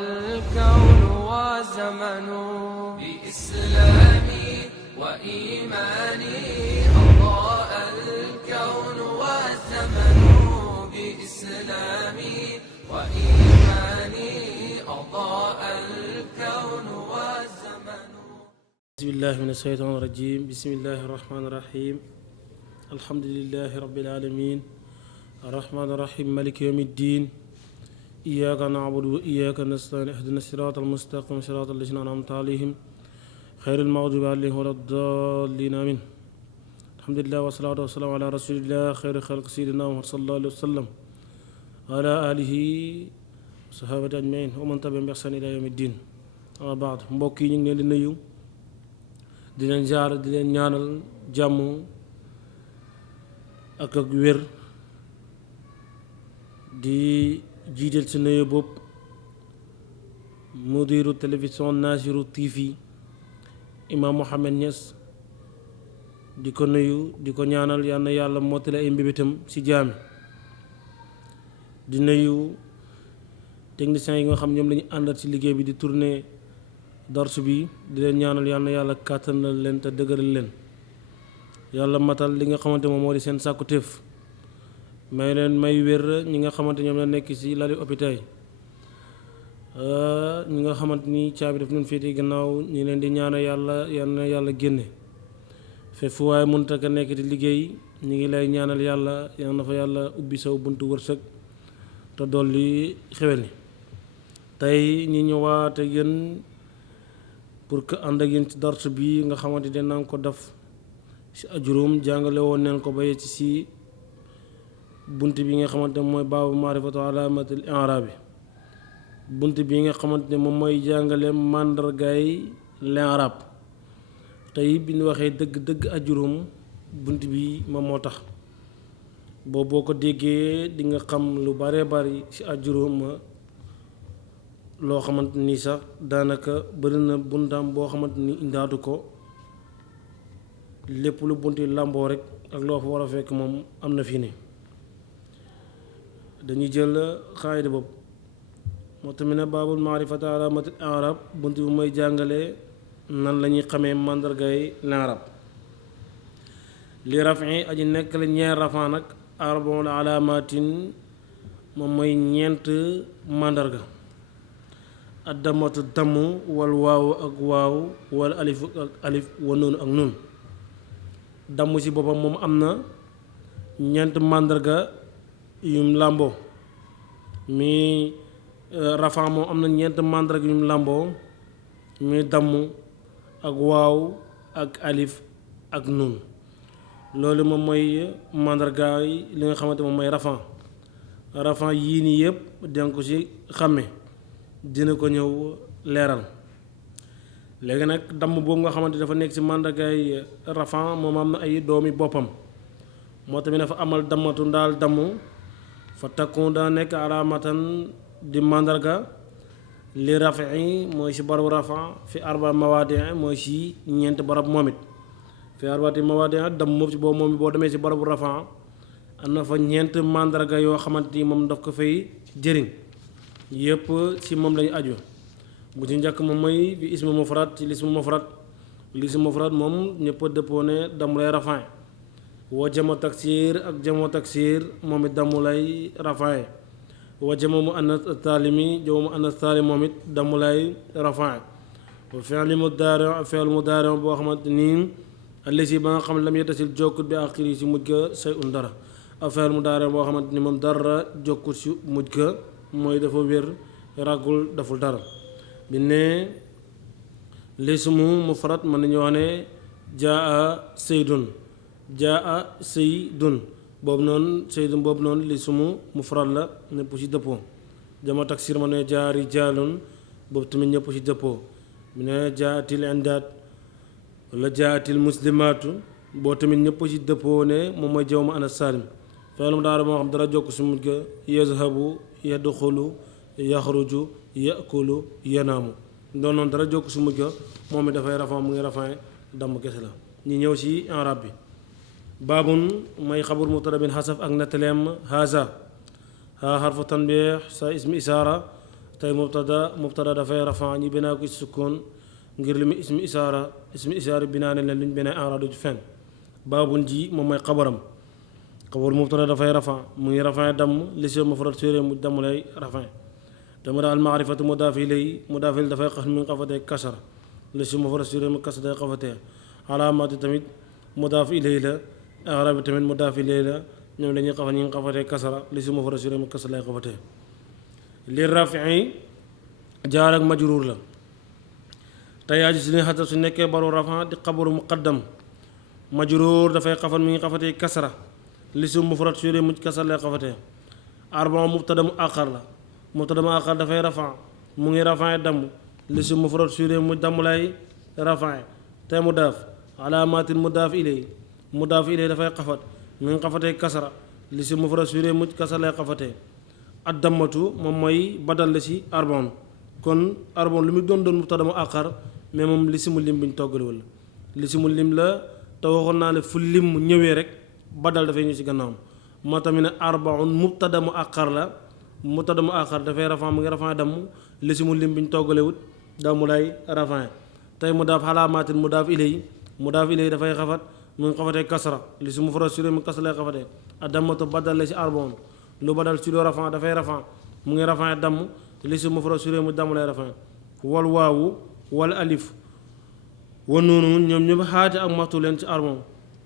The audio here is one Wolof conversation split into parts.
الكون والزمن بإسلامي وإيماني أضاء الكون والزمن بإسلامي وإيماني أضاء الكون والزمن. بسم الله من الشيطان الرجيم. بسم الله الرحمن الرحيم. الحمد لله رب العالمين الرحمن الرحيم مالك يوم الدين. إياك نعبد وإياك نستعين اهدنا الصراط المستقيم صراط الذين أنعمت عليهم غير المغضوب عليهم ولا الضالين آمين. الحمد لله والصلاة والسلام على رسول الله خير خلق سيدنا محمد صلى الله عليه وسلم على آله وصحابة أجمعين ومن تبعهم بإحسان إلى يوم الدين. أما بعد mbokk yi ñu ngi leen di nuyu di leen jaar di leen ñaanal jàmm ak wér di jiital ci nuyu bopp mudiru télévision Naziru TV Imam Mohamed Niass di ko nuyu di ko ñaanal yal na yàlla mottali ay mbébétam ci jaami di nuyu techniciens yi nga xam ñoom lañu àndal ci liggéey bi di tourner darsu bi di leen ñaanal yal na yàlla kàttanal leen te dëgëral leen yàlla matal li nga xamante moom moo di seen sàkkutéef may leen may wér ñi nga xamante ñoom la nekk ci lali hôpital yi ñi nga xamante ni caabi daf leen féete gannaaw ñi leen di ñaanal yàlla yal na yàlla génne fépp fu waaye mënut a nekk di liggéey ñi ngi lay ñaanal yàlla yal na fa yàlla ubbi saw buntu wërsëg te dolli xewel ni tey ñi ñëwaat ak yéen pour que ànd ak yéen ci darsu bi nga xamante ne naa ko def ci ajurum jàngale woon neen ko ba ci bunt bi nga xamante ne mooy baabu maarifatu alaamatil i'raabi bunt bi nga xamante ne moom mooy jàngale màndargaay l'i'raab tey bi ñu waxee dëgg ajurum bunt bi moom moo tax boo ko déggee di nga xam lu bare bari ci ajurum loo xamante ni sax daanaka bëri na buntam boo xamante ni indaatu ko lépp lu bunti làmboo rek ak loo fa war a fekk moom am na fii ne dañuy jël xaayida boobu moo tamit ne baabul maarifati alaamatil i'raab bunt bi mooy jàngale nan la ñuy xamee màndargay l'i'raab li rafi aji nekk la ñeer rafaa nag arbaul alaamaatin moom mooy ñeent màndarga addamatu damm wal waaw ak waaw wal alif ak alif wa nuun ak nuun damm ci boppam moom am na ñeent màndarga yum làmboo mi rafaa moom am na ñeent màndarga yum làmboo mi damm ak waaw ak alif ak nuun loolu moom mooy màndarga yi li nga xamante moom mooy rafaa yii nii yëpp danga ko ci xàmme dina ko ñëw leeral léegi nag damm boobu nga xamante dafa nekk ci màndargaay rafaa moom am na ay doomi boppam moo tamit dafa amal dammatu ndaal damm fa takku daa nekk alaamatan di màndarga li rafi mooy ci barabu rafa fi arba mawaadi mooy ci ñeent barab moom it fi arbati mawaadi damm moom ci boobu moom boo demee ci barabu rafa am na fa ñeent màndarga yoo xamante ni moom daf ko fay jëriñ yëpp ci moom lañu aju bu ci njëkk moom mooy bi ismu mufrad ci lismu mufrad moom ñëpp dëppoo ne damm lay rafaa wa jamo taksir ak jamo taksir moom it damm lay rafaa wa jamo mu annas taalimi jamo mu annas taalim moom it damm lay rafaa wa fi'li mudaari boo xamante nii allisi ba nga xam ne lam yettasil jokkut bi àxiri ci mujj ga say un dara ak fi'li mudaari boo xamante ni moom dara jokkut ci mujj ga mooy dafa wér ràggul deful dara bi ne lismu mufrad mën nañu wax ne jaa saydun boobu noonu lismu mufrad la ñëpp ci dëppoo jama taksir ma ne jaa rijaalun boobu tamit ñëpp ci dëppoo bi ne jaatil indaat wala jaatil muslimaatu boo tamit ñëpp ci dëppoo ne moom mooy jawma ana salim feelum daara moo xam dara jokk si mujj ga yazhabu yadxulu yaxruju yakulu yanaamu doon noonu dara jokk su mujj ga moom it dafay rafaa mu ngi rafaa damm kese la ñi ñëw ci i'raab bi baabun may xabur mubtada bin xasaf ak nettaleem haza haa xarfu tanbiix sa ismi isaara tey mubtada dafay rafaa ñi binaa ko ci sukkoon ngir li mu ismi isaara binaa ne leen luñ beneen enradu ci fen baabun ji moom mooy xabaram xabar mubtada dafay rafaa mu ngi rafaa damm li si mufrad séré mu damm lay rafaa te mu daal maarifatu mudaaf ilay mudaaf ilay dafay xas mi ngi xafatee kasara li si mufrad séré mu kasara day xafatee alaamaati tamit mudaaf ilay la i'raab bi tamit mudaaf ilay la ñoom dañuy xafa ñi ngi xafatee kasara li si mufrad séré mu kasara lay xafatee li rafi jaar ak majruur la tey aji si li xasab su nekkee baru rafaa di xabaru muqaddam majruur dafay xafat mi ngi xafatee kasara li si mufrad séré mu kasara lay xafatee arbaa mubtada mu aqar la mubtada mu aqar dafay rafaa mu ngi rafaa damm li si mufrad séré mu damm lay rafaa te mudaaf alaamaatin mudaaf ilay dafay xafat mi ngi xafatee kasara li si mufrad séré mu kasara lay xafatee ad dammatu moom mooy badal la si arbon kon arbon lu mu doon mubtada mu aqar mais moom li si mu lim bi ñu toggalewul li si mu lim la te waxoon naa ne fu lim ñëwee rek badal dafay ñëw si gannaawam moo tamit ne arbaun mubtada mu aqar la mubtada mu aqar dafay rafaa mu ngi rafaa damm li si mu lim bi ñu toggalewut damu lay rafaa tey mudaaf alaamaatin mudaaf ilay dafay xafat mu ngi xafatee kasra li si mufrad séré mu kasra lay xafatee ad dammatu badal la si arbon lu badal si lu rafaa dafay rafaa mu ngi rafaa damm li si mufrad séré mu damm lay rafaa wal waawu wal alif wa noonu ñoom ñëpp xaati ak maxtu leen ci arbon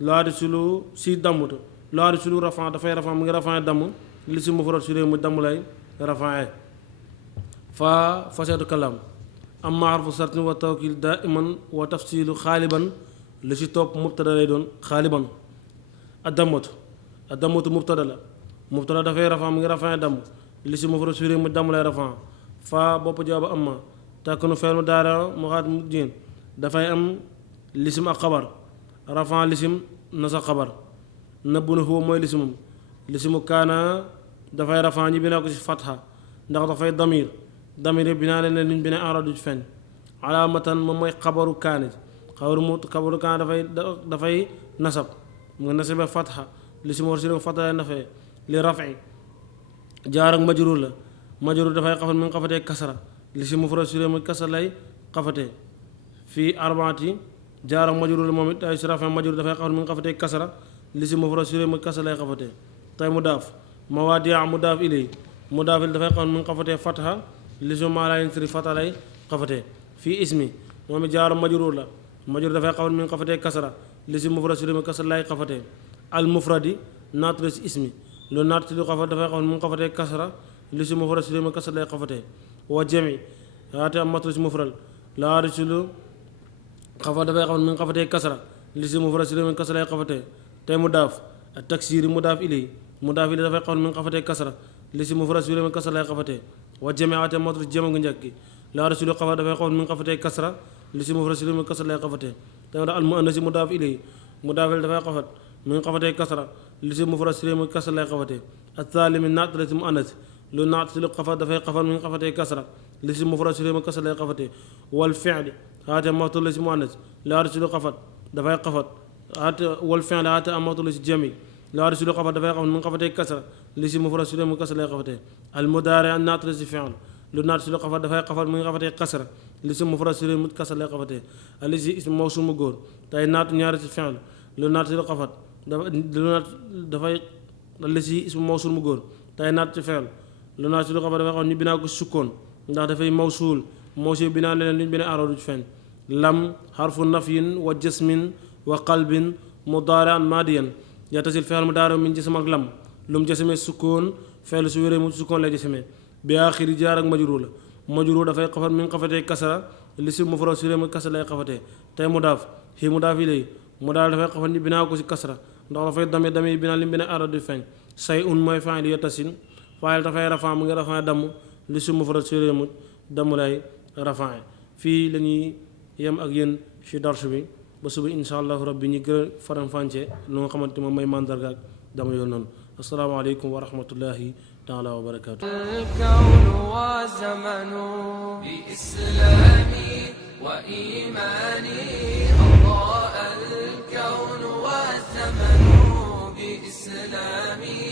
laadi si lu si dammut laadi si lu rafaa dafay rafaa mu ngi rafaa damm li si mufrad séré mu damm lay rafaa fa faseetu kalaam amma xarfu sartin wa tawkil daiman wa tafsilu xaaliban li si topp mubtada lay doon xaaliban addamatu mubtada la mubtada dafay rafaa mu ngi rafaa damm li si mufrad séré mu damm lay rafaa fa bopp jawaaba amma takkunu feel mu daara mu xaat mu jigéen dafay am lisim ak xabar rafaa lisim nasa xabar nëbbu na huwa mooy lisimam lisimu kaana dafay rafaa ñi binaa ko si fatha ndax dafay damir yëpp binaa leen luñ binaa enradu ci feeñ alaamatan moom mooy xabaru kaani xabaru kaana dafay nasab mu ngi nasabe fatha lisimu war si fatha lay nafee li rafi jaar ak majruur la majruur dafay xafat mi ngi xafatee kasara li si mufrad séré mu kasara lay xafatee fii arbaati jaar ak majruur la moom it ay si rafin majruur dafay xafat mi ngi xafatee kasara li si mufrad séré mu kasara lay xafatee tey mudaaf mawaadi'a mudaaf ilay dafay xafat mi ngi xafatee fatha li si maa laa yensiri fatha lay xafatee fii ismi moom it jaar majruur la majruur dafay xafat mi ngi xafatee kasara li si mufrad séré mu kasara lay xafatee al mufradi naat la si ismi loolu naat si lu xafat dafay xafat mi ngi xafatee kasara li si mufrad séré mu kasara lay xafatee wa jami yaate am matla si mufrad laari si lu xafa dafay xafat mi ngi xafatee kasra li si mufrad séré mu kasra lay xafatee tey mudaaf ak taksiri mudaaf ilay dafay xafat mi ngi xafatee kasra li si mufrad séré mu kasra lay xafatee wa jami yaate am matla si jama gu njëkk gi laari si lu xafa dafay xafat mi ngi xafatee kasra li si mufrad séré mu kasra lay xafatee tey mudaaf al muannas si mudaaf ilay dafay xafat mi ngi xafatee kasra li si mufrad séré mu kasra lay xafatee ak taalimi naat la si muannas lu naat si lu xafat dafay xafat mi ngi xafatee kasra li si mufrad séré mu kasra lay xafatee wal fi'li haate maxtu la si muannas laari si lu xafat dafay xafat haate wal fi'li haate am maxtu la si jami laari si lu xafat dafay xafat mi ngi xafatee kasra li si mufrad séré mu kasra lay xafatee al mudaari an naat la si fi'l lu naat si lu xafat dafay xafat mi ngi xafatee kasra li si mufrad séré mu kasra lay xafatee ali si ism mawsuul mu góor tey naatu ñaari si fi'l lu naat si lu xafat dafay li si ism mawsuul mu góor tey naat ci fi'l lu naat si lu xafat dafay xafat ñu binaa ko sukkoon ndax dafay mawsuul binaa leneen lu ñu binaa enradu ci feeñ lam xarfu nafyin wa jasmin wa qalbin mudaari'an maadiyan yattasil fi'l mudaari' min jasm ak lam lu mu jasamee sukkoon fi'l su wéree mu sukkoon lay jasamee bi aaxiri jaar ak majruur la majruur dafay xafat mi ngi xafatee kasara li si mufrad séré mu kasra lay xafatee tey mudaaf xii mudaaf ilay mudaaf dafay xafat ñu binaa ko si kasra ndax dafay dame binaa li mu binaa enradu ci feeñ say un mooy faa'il yattasil faa'il dafay rafaa mu ngi rafaa damm li si mufrad séré mu damm lay rafaa fii la ñuy yem ak yéen ci dars bi ba suba insha allahu rabbi ñu gën a faram-fànce lu nga xamante moom may mandarga ak dama yoon noonu asalaamaaleykum wa rahmatullahi taala wa barakaatu الكون وزمن بإسلامي وإيماني أضاء الكون والزمن بإسلامي